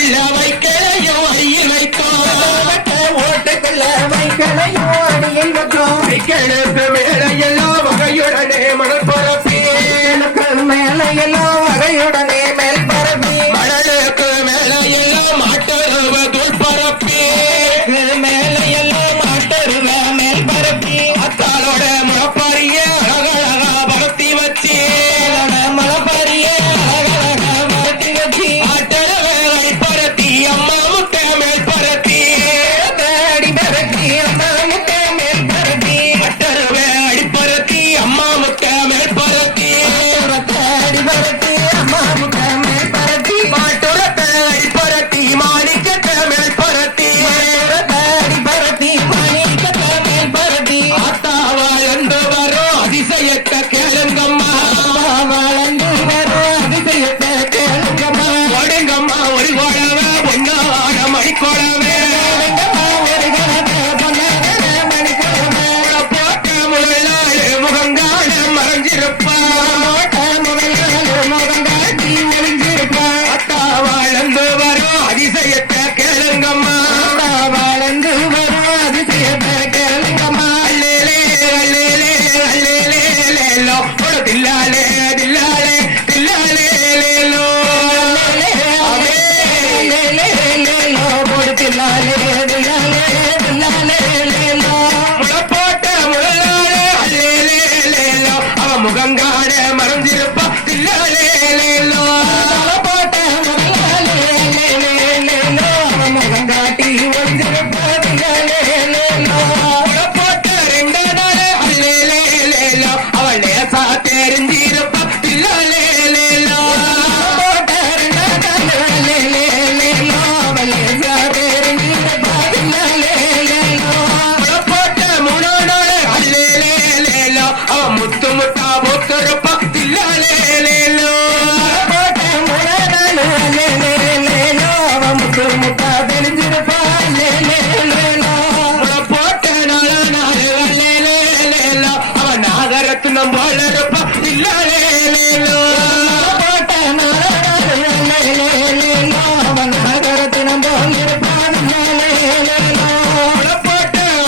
ஓட்டுக்குள்ள வைக்கலையும் ஐயில் வைக்கோ. ஓட்டுக்குள்ள வைக்கலையும் அடியில் வைக்கோ. வைக்கலுக்கு मारे